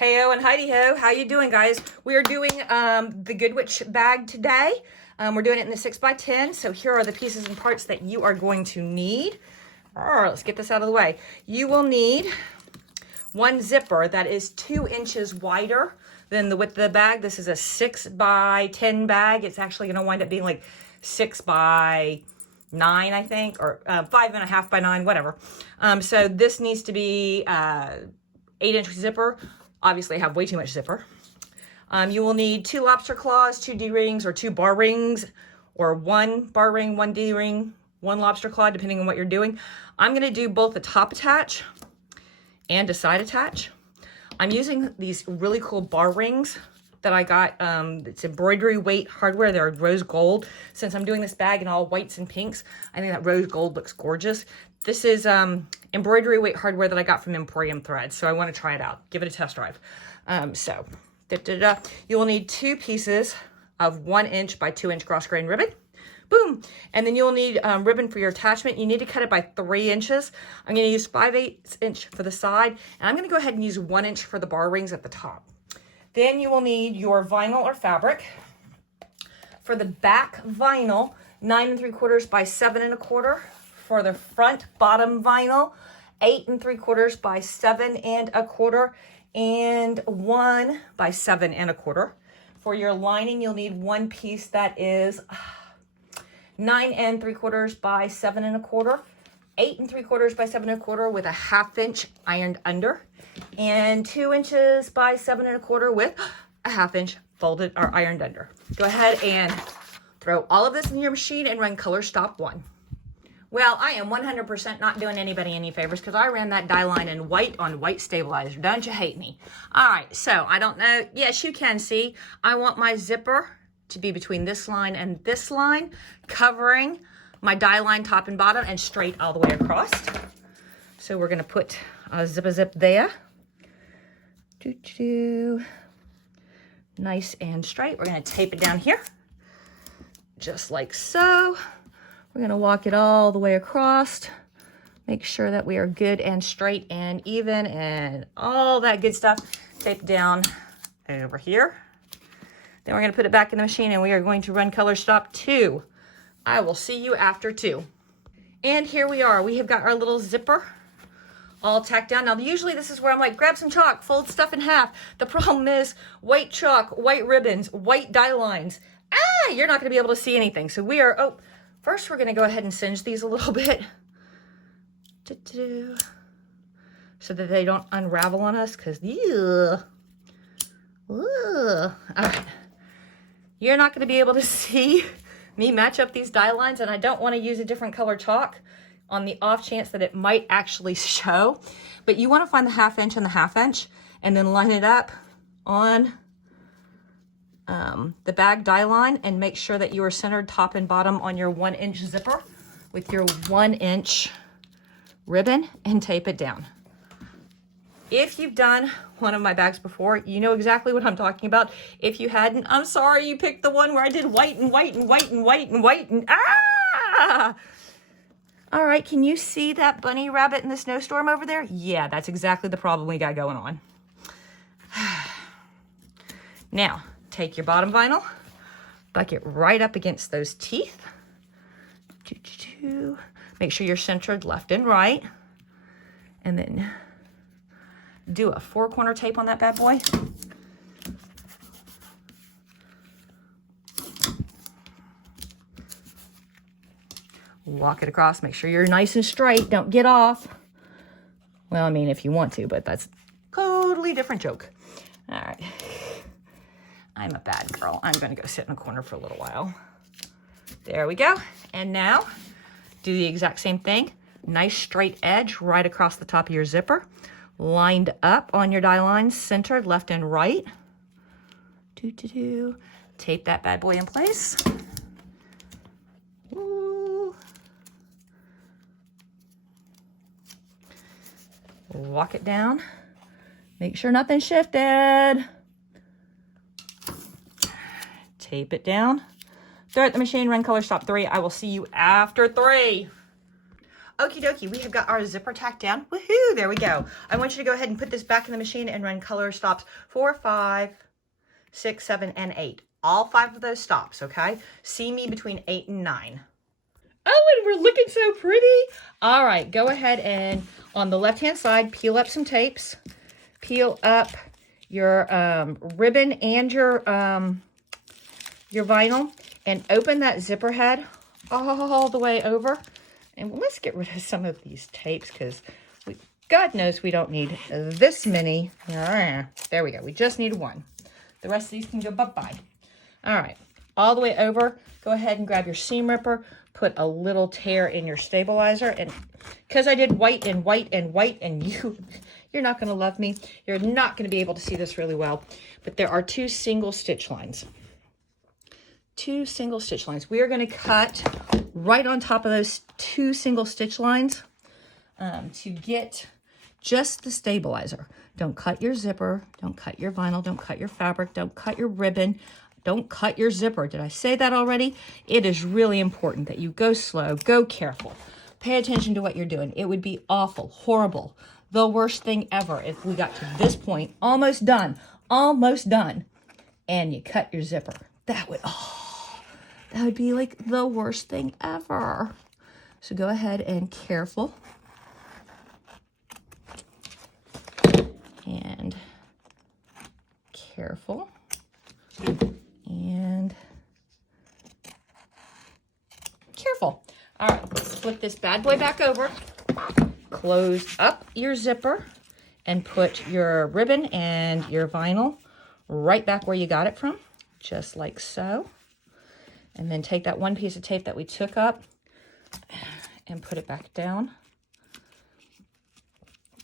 Heyo and Heidi ho, how you doing, guys? We are doing the Good Witch bag today. We're doing it in the 6x10, so here are the pieces and parts that you are going to need. Let's get this out of the way. You will need one zipper that is 2 inches wider than the width of the bag. This is a 6x10 bag. It's actually going to wind up being like 6x9, I think, or 5.5 by 9, whatever. So this needs to be 8-inch zipper. Obviously, I have way too much zipper. You will need 2 lobster claws, 2 D-rings, or 2 bar rings, or 1 bar ring, 1 D-ring, 1 lobster claw, depending on what you're doing. I'm going to do both the top attach and a side attach. I'm using these really cool bar rings that I got. It's embroidery weight hardware. They're rose gold. Since I'm doing this bag in all whites and pinks, I think that rose gold looks gorgeous. This is embroidery weight hardware that I got from Emporium Threads, so I want to try it out. Give it a test drive. You will need 2 pieces of 1 inch by 2 inch cross grain ribbon. Boom. And then you'll need ribbon for your attachment. You need to cut it by 3 inches. I'm going to use 5/8 inch for the side, and I'm going to go ahead and use 1 inch for the bar rings at the top. Then you will need your vinyl or fabric. For the back vinyl, 9 3/4 by 7 1/4. For the front bottom vinyl, 8 3/4 by 7 1/4, and 1 by 7 1/4. For your lining, you'll need 1 piece that is 9 3/4 by 7 1/4, 8 3/4 by 7 1/4 with a 1/2 inch ironed under, and 2 inches by 7 1/4 with a 1/2 inch folded or ironed under. Go ahead and throw all of this in your machine and run color stop 1. Well, I am 100% not doing anybody any favors because I ran that die line in white on white stabilizer. Don't you hate me? All right, so I don't know. Yes, you can see. I want my zipper to be between this line and this line, covering my die line top and bottom and straight all the way across. So we're going to put a zip there. Nice and straight. We're going to tape it down here, just like so. We're going to walk it all the way across. Make sure that we are good and straight and even and all that good stuff. Tape down over here. Then we're going to put it back in the machine and we are going to run color stop 2. I will see you after 2. And here we are. We have got our little zipper all tacked down. Now, usually this is where I'm like, grab some chalk, fold stuff in half. The problem is white chalk, white ribbons, white die lines. You're not going to be able to see anything. So we are, first we're going to go ahead and singe these a little bit so that they don't unravel on us because, all right. You're not going to be able to see me match up these die lines, and I don't want to use a different color chalk on the off chance that it might actually show. But you want to find the 1/2 inch and the 1/2 inch and then line it up on the bag die line and make sure that you are centered top and bottom on your 1 inch zipper with your 1 inch ribbon and tape it down. If you've done one of my bags before, you know exactly what I'm talking about. If you hadn't, I'm sorry you picked the one where I did white and white and white and white and white and All right, can you see that bunny rabbit in the snowstorm over there? Yeah, that's exactly the problem we got going on. Now, take your bottom vinyl, buck it right up against those teeth. Make sure you're centered left and right. And then do a 4-corner tape on that bad boy. Walk it across. Make sure you're nice and straight. Don't get off. Well, I mean, if you want to, but that's a totally different joke. All right. I'm a bad girl. I'm going to go sit in a corner for a little while. There we go. And now, do the exact same thing. Nice straight edge right across the top of your zipper. Lined up on your die lines, centered left and right. Tape that bad boy in place. Ooh. Walk it down. Make sure nothing shifted. Tape it down. Throw it in the machine, run color stop 3. I will see you after 3. Okie dokie, we have got our zipper tacked down. Woohoo, there we go. I want you to go ahead and put this back in the machine and run color stops 4, 5, 6, 7, and 8. All 5 of those stops, okay? See me between 8 and 9. Oh, and we're looking so pretty. All right, go ahead and on the left-hand side, peel up some tapes. Peel up your ribbon and your vinyl and open that zipper head all the way over. And let's get rid of some of these tapes because God knows we don't need this many. There we go. We just need one. The rest of these can go bye-bye. All right. All the way over. Go ahead and grab your seam ripper. Put a little tear in your stabilizer. And because I did white and white and white, and you're not going to love me. You're not going to be able to see this really well. But there are 2 single stitch lines. 2 single stitch lines. We are going to cut right on top of those 2 single stitch lines to get just the stabilizer. Don't cut your zipper. Don't cut your vinyl. Don't cut your fabric. Don't cut your ribbon. Don't cut your zipper. Did I say that already? It is really important that you go slow, go careful. Pay attention to what you're doing. It would be awful, horrible, the worst thing ever if we got to this point, almost done, and you cut your zipper. That would be like the worst thing ever. So go ahead and careful. And careful. And careful. All right, flip this bad boy back over. Close up your zipper and put your ribbon and your vinyl right back where you got it from, just like so. And then take that one piece of tape that we took up and put it back down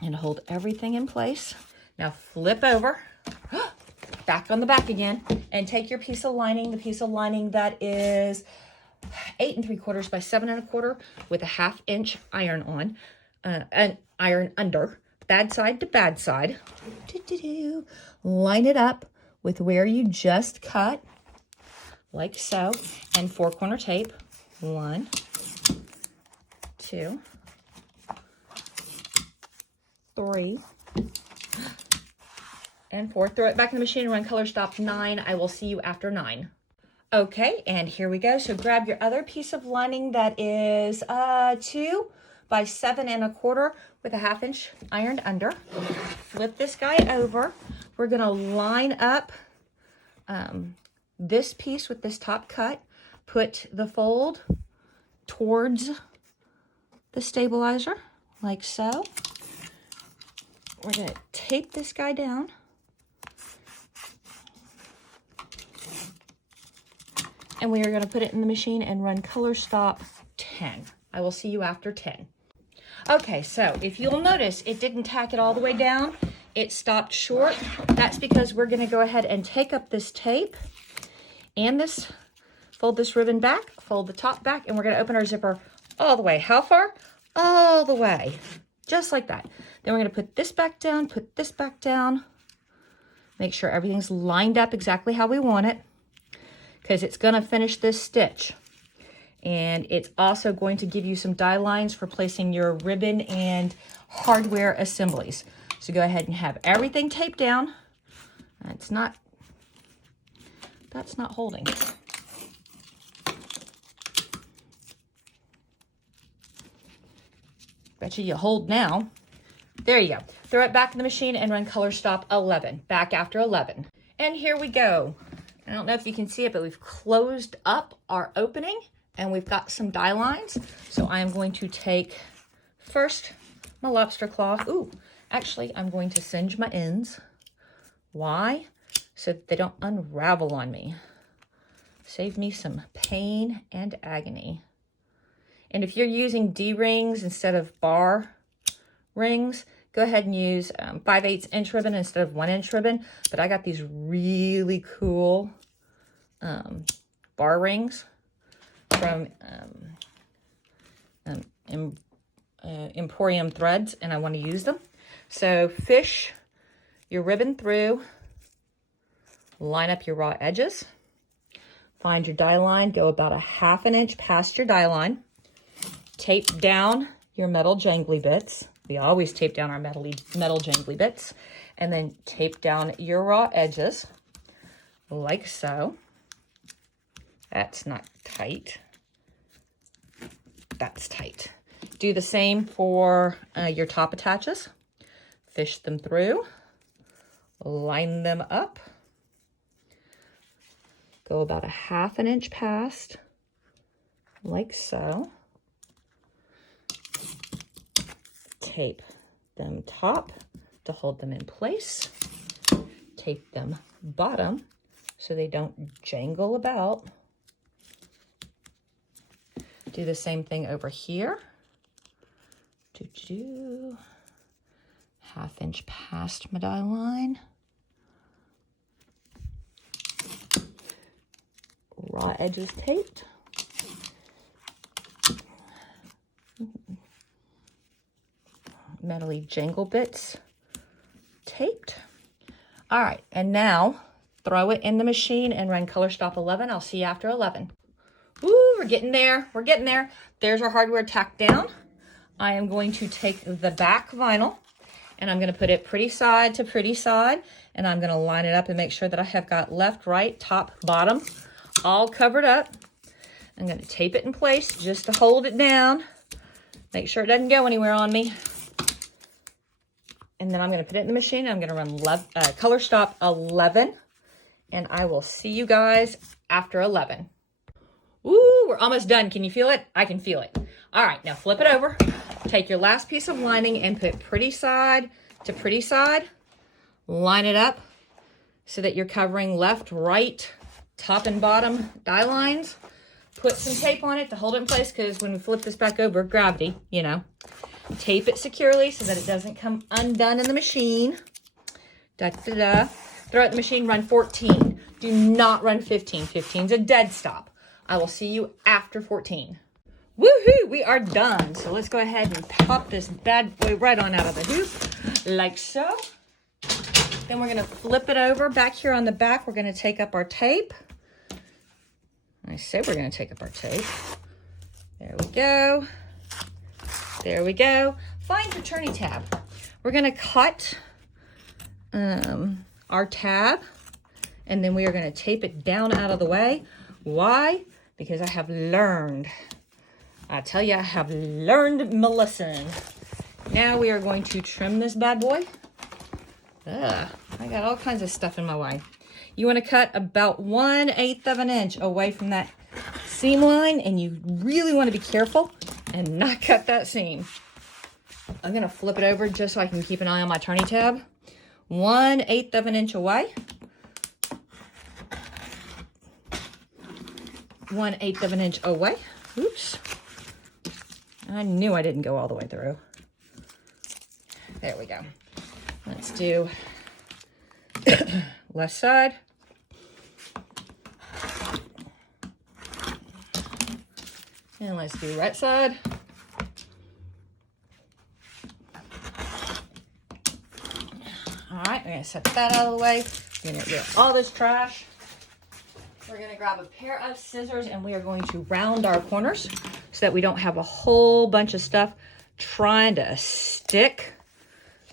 and hold everything in place. Now flip over, back on the back again, and take your piece of lining, the piece of lining that is 8 3/4 by 7 1/4 with a 1/2 inch iron on, an iron under, bad side to bad side. Line it up with where you just cut, like so, and 4-corner tape. 1, 2, 3, and 4. Throw it back in the machine and run color stop 9. I will see you after 9. Okay, and here we go. So grab your other piece of lining that is 2 by 7 1/4 with a 1/2 inch ironed under. Flip this guy over. We're gonna line up this piece with this top cut. Put the fold towards the stabilizer, like so. We're gonna tape this guy down. And we are going to put it in the machine and run color stop 10. I will see you after 10. Okay, so if you'll notice, it didn't tack it all the way down. It stopped short. That's because we're going to go ahead and take up this tape and fold this ribbon back, fold the top back, and we're going to open our zipper all the way. How far? All the way. Just like that. Then we're going to put this back down, make sure everything's lined up exactly how we want it, because it's going to finish this stitch. And it's also going to give you some die lines for placing your ribbon and hardware assemblies. So go ahead and have everything taped down. That's not holding. Bet you hold now. There you go. Throw it back in the machine and run color stop 11. Back after 11. And here we go. I don't know if you can see it, but we've closed up our opening and we've got some die lines. So I am going to take first my lobster claw. Ooh, actually, I'm going to singe my ends. Why? So that they don't unravel on me. Save me some pain and agony. And if you're using D-rings instead of bar rings, go ahead and use 5/8 inch ribbon instead of 1 inch ribbon. But I got these really cool bar rings from Emporium Threads, and I want to use them. So fish your ribbon through, line up your raw edges, find your die line, go about a 1/2 inch past your die line, tape down your metal jangly bits. We always tape down our metal jangly bits. And then tape down your raw edges like so. That's not tight. That's tight. Do the same for your top attaches. Fish them through. Line them up. Go about a 1/2 inch past, like so. Tape them top to hold them in place. Tape them bottom so they don't jangle about. Do the same thing over here. 1/2 inch past my die line. Raw edges taped. Metally jangle bits taped. All right, and now throw it in the machine and run color stop 11. I'll see you after 11. Woo, we're getting there. We're getting there. There's our hardware tacked down. I am going to take the back vinyl and I'm going to put it pretty side to pretty side, and I'm going to line it up and make sure that I have got left, right, top, bottom all covered up. I'm going to tape it in place just to hold it down. Make sure it doesn't go anywhere on me. And then I'm going to put it in the machine. I'm going to run color stop 11, and I will see you guys after 11. Ooh, we're almost done. Can you feel it? I can feel it. All right, now flip it over. Take your last piece of lining and put pretty side to pretty side. Line it up so that you're covering left, right, top and bottom die lines. Put some tape on it to hold it in place, because when we flip this back over, gravity, you know. Tape it securely so that it doesn't come undone in the machine. Da-da-da. Throw it in the machine, run 14. Do not run 15. 15's a dead stop. I will see you after 14. Woohoo, we are done. So let's go ahead and pop this bad boy right on out of the hoop, like so. Then we're gonna flip it over. Back here on the back, we're gonna take up our tape. I say we're gonna take up our tape. There we go. There we go. Find your turning tab. We're gonna cut our tab, and then we are gonna tape it down out of the way. Why? Because I have learned. I tell you, I have learned my lesson. Now we are going to trim this bad boy. I got all kinds of stuff in my way. You want to cut about 1/8 of an inch away from that seam line, and you really want to be careful and not cut that seam. I'm going to flip it over just so I can keep an eye on my turning tab. 1/8 of an inch away. 1/8 of an inch away. Oops. I knew I didn't go all the way through. There we go. Let's do left side. And let's do right side. All right, we're gonna set that out of the way. We're gonna get rid of all this trash. We're gonna grab a pair of scissors and we are going to round our corners so that we don't have a whole bunch of stuff trying to stick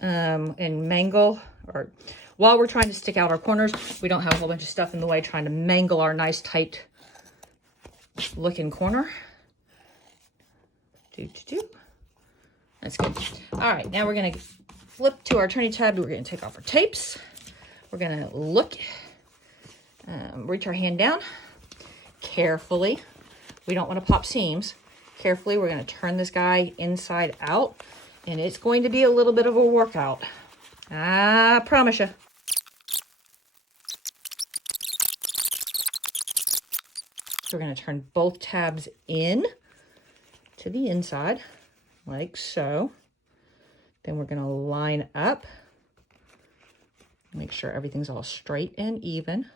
and mangle, or while we're trying to stick out our corners, we don't have a whole bunch of stuff in the way trying to mangle our nice tight looking corner. That's good. All right, now we're gonna flip to our turning tab. We're gonna take off our tapes. We're gonna look, reach our hand down carefully. We don't want to pop seams. Carefully, we're gonna turn this guy inside out, and it's going to be a little bit of a workout. I promise you. So we're gonna turn both tabs in to the inside, like so. Then we're gonna line up, make sure everything's all straight and even.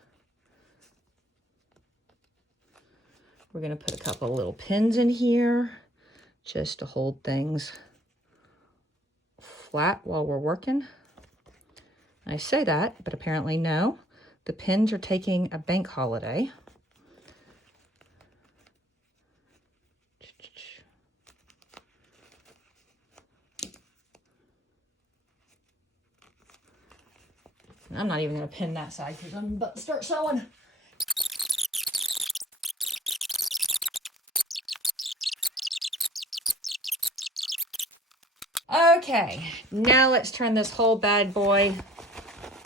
We're gonna put a couple of little pins in here just to hold things flat while we're working. I say that, but apparently no. The pins are taking a bank holiday. I'm not even going to pin that side because I'm about to start sewing. Okay, now let's turn this whole bad boy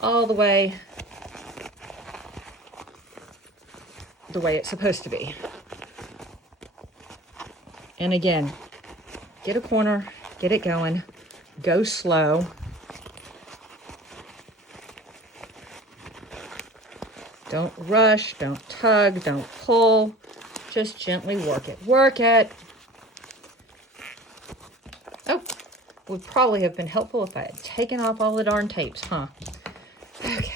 all the way it's supposed to be. And again, get a corner, get it going, go slow. Don't rush, don't tug, don't pull. Just gently work it. Work it. Oh, would probably have been helpful if I had taken off all the darn tapes, huh? Okay.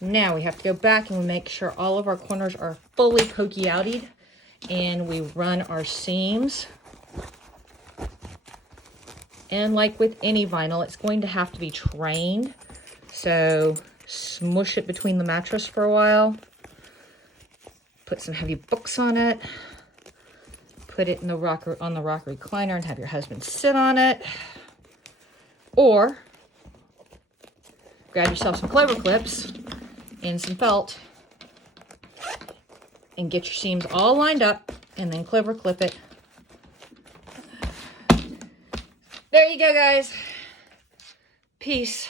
Now we have to go back and we make sure all of our corners are fully pokey-outed, and we run our seams. And like with any vinyl, it's going to have to be trained. So smush it between the mattress for a while. Put some heavy books on it. Put it in the rocker, on the rock recliner, and have your husband sit on it. Or grab yourself some clover clips and some felt and get your seams all lined up, and then clover clip it. There you go, guys. Peace.